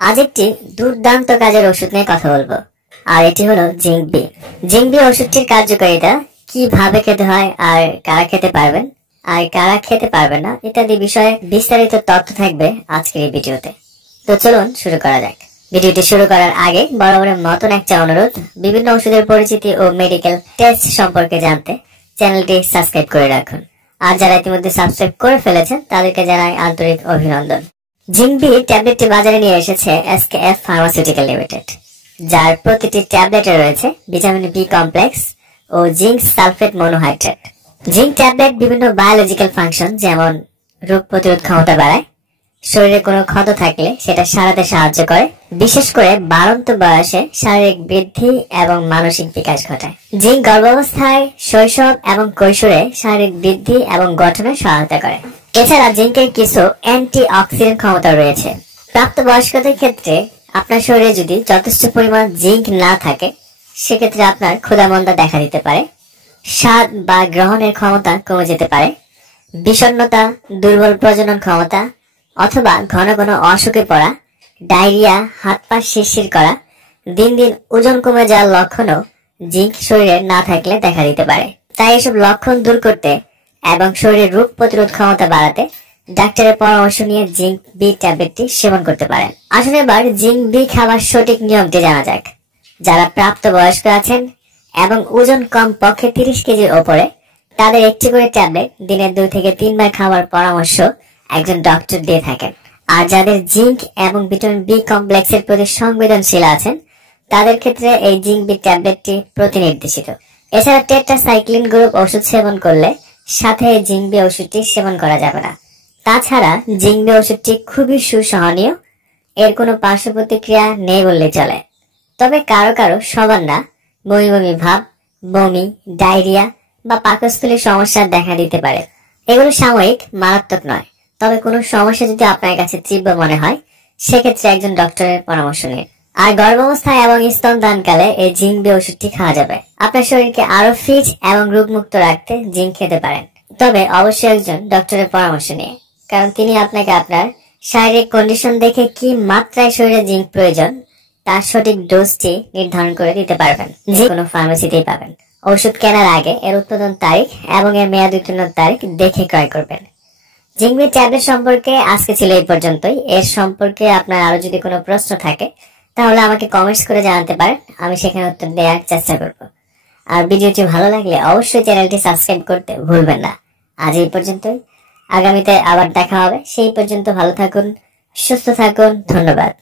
আজ একটি দুর্দান্ত কাজের ওষুধ নিয়ে কথা বলবো, আর এটি হলো জিঙ্ক বি। জিঙ্ক বি ওষুধটির কার্যকারিতা, কিভাবে খেতে হয়, আর কারা খেতে পারবেন আর কারা খেতে পারবেন না ইত্যাদি বিষয়ে বিস্তারিত তথ্য থাকবে আজকের এই ভিডিওতে। তো চলুন শুরু করা যাক। ভিডিওটি শুরু করার আগে বরাবরের মতন একটা অনুরোধ, বিভিন্ন ওষুধের পরিচিতি ও মেডিকেল টেস্ট সম্পর্কে জানতে চ্যানেলটি সাবস্ক্রাইব করে রাখুন। আর যারা ইতিমধ্যে সাবস্ক্রাইব করে ফেলেছেন তাদেরকে জানাই আন্তরিক অভিনন্দন। জিঙ্ক বি ট্যাবলেটটি বাজারে নিয়ে এসেছে এসকেএফ ফার্মাসিউটিক্যাল লিমিটেড, যার প্রতিটি ট্যাবলেটে রয়েছে ভিটামিন বি কমপ্লেক্স ও zinc sulphate monohydrate. Zinc tablet বিভিন্ন বায়োলজিক্যাল ফাংশন যেমন রোগ প্রতিরোধ ক্ষমতা বাড়ায়, শরীরে কোনো ক্ষত থাকলে সেটা সারাতে সাহায্য করে, বিশেষ করে বাড়ন্ত বয়সে শারীরিক বৃদ্ধি এবং মানসিক বিকাশ ঘটায়। জিঙ্ক গর্ভাবস্থায়, শৈশব এবং কৈশোরে শারীরিক বৃদ্ধি এবং গঠনে সহায়তা করে। এছাড়া জিঙ্কের কিছু অ্যান্টি অক্সিডেন্ট ক্ষমতা রয়েছে। প্রাপ্তবয়স্কদের ক্ষেত্রে আপনার শরীরে যদি যথেষ্ট পরিমাণ জিঙ্ক না থাকে, সেক্ষেত্রে আপনার ক্ষুধামন্দা দেখা দিতে পারে, স্বাদ বা গ্রহণের ক্ষমতা কমে যেতে পারে, বিষণ্ণতা, দুর্বল প্রজনন ক্ষমতা অথবা ঘন ঘন অসুখে পড়া, ডায়রিয়া, হাত পা শিরশির করা, দিন দিন ওজন কমে যাওয়ার লক্ষণও জিঙ্ক শরীরে না থাকলে দেখা দিতে পারে। তাই এসব লক্ষণ দূর করতে এবং শরীরের রোগ প্রতিরোধ ক্ষমতা বাড়াতে ডাক্তারের পরামর্শ নিয়ে জিঙ্ক বি ট্যাবলেটটি সেবন করতে পারেন। আসুন এবার জিঙ্ক বি খাবার সঠিক নিয়মটি জানা যাক। যারা প্রাপ্তবয়স্ক আছেন এবং ওজন কম পক্ষে 30 কেজির ওপরে, তাদের একটি করে ট্যাবলেট দিনে 2 থেকে 3 বার খাওয়ার পরামর্শ একজন ডক্টর দিয়ে থাকেন। আর যাদের জিঙ্ক এবং ভিটামিন বি কমপ্লেক্সের প্রতি সংবেদনশীল আছেন, তাদের ক্ষেত্রে এই জিঙ্ক বি ট্যাবলেটটি প্রতিনির্দেশিত। এছাড়া টেট্রাসাইক্লিন গ্রুপ ওষুধ সেবন করলে সাথে এই জিঙ্ক বি ওষুধটি সেবন করা যাবে না। তাছাড়া জিঙ্ক বি ওষুধটি খুবই সুসহনীয়, এর কোনো পার্শ্ব প্রতিক্রিয়া নেই বললে চলে। তবে কারো কারো, সবার না, বমি বমি ভাব, বমি, ডায়রিয়া বা পাকস্থলীর সমস্যা দেখা দিতে পারে। এগুলো সাময়িক, মারাত্মক নয়। তবে কোনো সমস্যা যদি আপনার কাছে তীব্র মনে হয়, সেক্ষেত্রে একজন ডক্টরের পরামর্শ নিন। আর গর্ভাবস্থায় এবং স্তনদানকালে এই জিঙ্ক বি ওষুধটি খাওয়া যাবে। আপনার শরীরকে আরো ফিট এবং রোগমুক্ত রাখতে জিঙ্ক খেতে পারেন, তবে অবশ্যই একজন ডক্টরের পরামর্শ নিয়ে, কারণ তিনি আপনাকে আপনার শারীরিক কন্ডিশন দেখে কি মাত্রায় শরীরে জিঙ্ক প্রয়োজন তার সঠিক ডোজটি নির্ধারণ করে দিতে পারবেন। যে কোনো ফার্মেসিতেই পাবেন। ওষুধ কেনার আগে এর উৎপাদন তারিখ এবং এর মেয়াদ উত্তীর্ণের তারিখ দেখে ক্রয় করবেন। জিঙ্ক বি ট্যাবলেট সম্পর্কে আজকে ছিল এই পর্যন্তই। এর সম্পর্কে আপনার আরো যদি কোনো প্রশ্ন থাকে তাহলে আমাকে কমেন্টস করে জানাতে পারেন, আমি সেখানে উত্তর দেওয়ার চেষ্টা করব। আর ভিডিওটি ভালো লাগলে অবশ্যই চ্যানেলটি সাবস্ক্রাইব করতে ভুলবেন না। আজ এই পর্যন্তই, আগামীতে আবার দেখা হবে। সেই পর্যন্ত ভালো থাকুন, সুস্থ থাকুন। ধন্যবাদ।